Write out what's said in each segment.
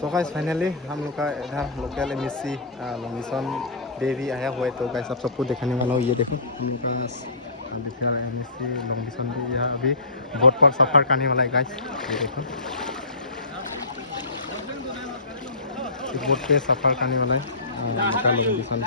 So guys finally हम लोग का इधर local MSc long mission day भी आया हुआ है। तो गाइस आप सबको दिखाने वाला हूँ। ये देखो हम लोग का देखिए एमएससी लॉन्ग मिशन भी यह अभी बोट पर सफ़र करने वाला है गाइस। ये देखो बोट पे सफ़र करने वाला है उनका लॉन्ग मिशन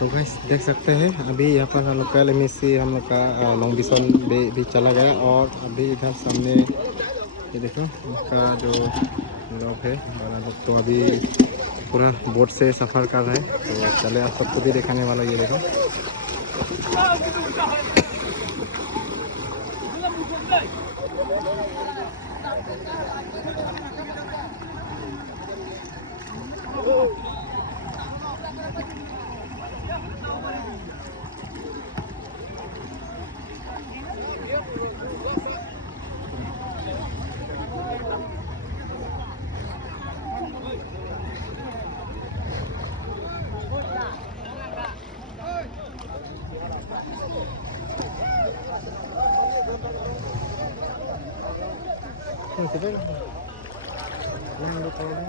तो गाइस देख सकते हैं अभी यहाँ पर लोकल एमएससी हम लोग का लॉन्ग मिशन भी चला गया। और अभी इधर सामने ये देखो उनका जो लोग है बड़ा लोग तो अभी पूरा बोट से सफ़र कर रहे हैं। तो चले आप सबको भी दिखाने वाला ये देखो। นั่งดูเขาด้วย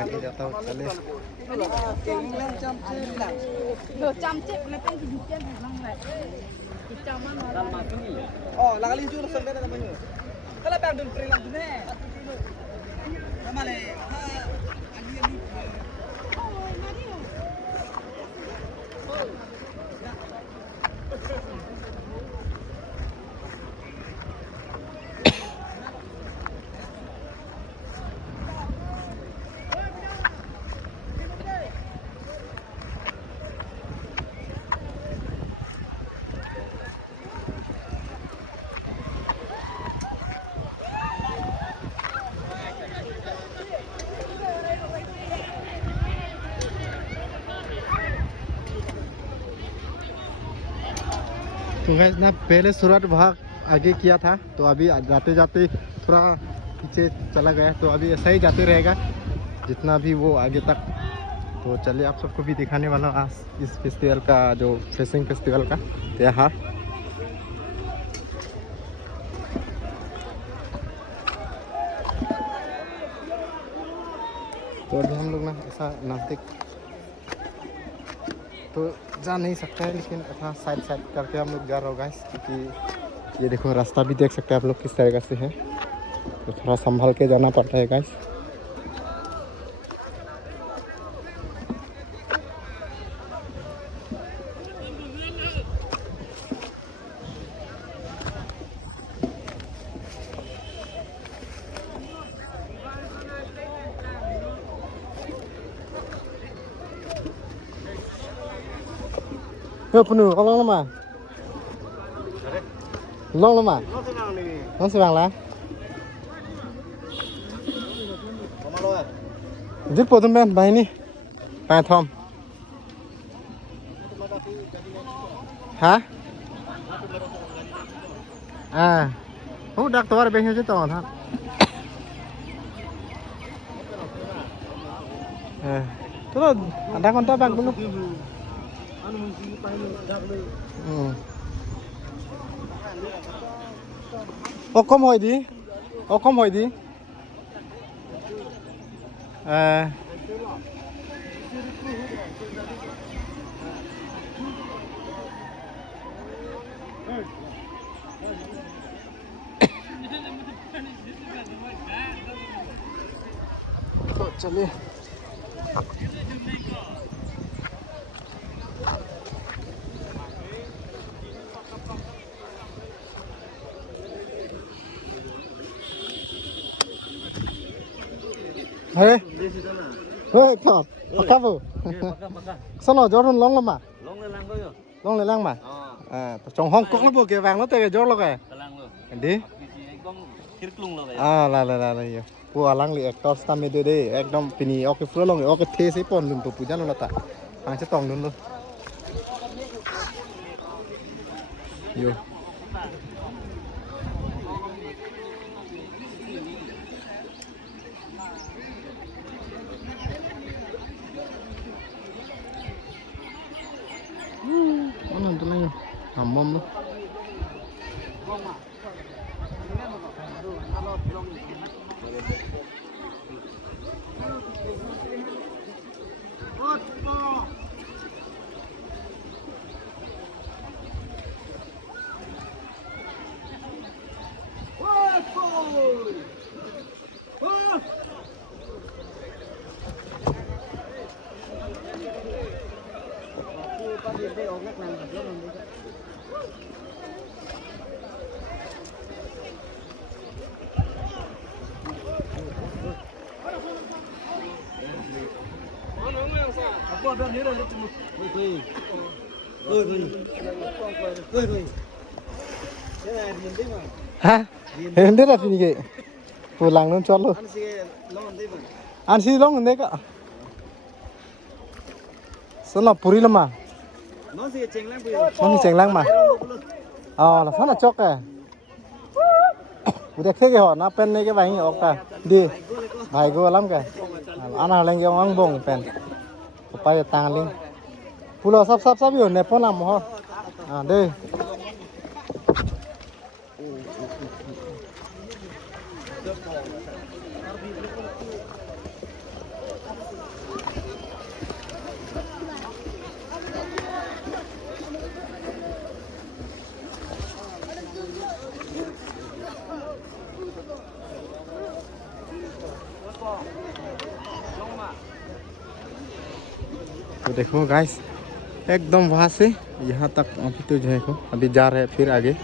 आगे जाता हूँ चले Đồ trăm chết nó tăng thì chết thì năng lại trăm nó Oh, lakali juga sampai ada namanya. Kalau bandung perilang tu ni. Nama le. Ali ali. तो गाइस ना पहले सूरत भाग आगे किया था तो अभी जाते जाते थोड़ा पीछे चला गया तो अभी ऐसा ही जाते रहेगा जितना भी वो आगे तक। तो चलिए आप सबको भी दिखाने वाला हूँ आज इस फेस्टिवल का जो फिशिंग फेस्टिवल का त्यौहार। तो अभी हम लोग ना ऐसा नज़दीक तो जा नहीं सकता है लेकिन ऐसा साइड साइड करके हम लोग जा रहे हो गाइस क्योंकि ये देखो रास्ता भी देख सकते हैं आप लोग किस तरीके से है तो थोड़ा संभाल के जाना पड़ता है guys. penuh long lama long lama long sebang lah dit potong ben bay ni bay thom hả đặc toa bên chứ tao thằng tức là đang còn ta bằng đúng không ô không hỏi đi ô không hỏi đi तो चलिए Hei, hei, thọ, pakai bu, sana jorun long lama, long le lang mà, trong Hong Kong nó bu kia vàng nó tê cái jor lo cái, đi, là, bu alang li ekor stam itu deh, ekdom pini oke flow long, oke teh sih pon dun tu pujan lo tak, angsa tong dun lo, yo. Mana tu lagi? Hamam tu. Hả? Hiện thế là gì vậy? Pulang nung chot lu. An si long ndek ka. Sana puri lama. Non si cheng lang mà. Là sana chok à. Udah khe ke ho na pen ne ke bang ok ta. Đi. भाई को alam ka ana lagi orang bong pen upaya tangling pulau sap yo ne pon am ho de तो देखो guys एकदम वहाँ से यहाँ तक अभी तो जो है अभी जा रहे हैं फिर आगे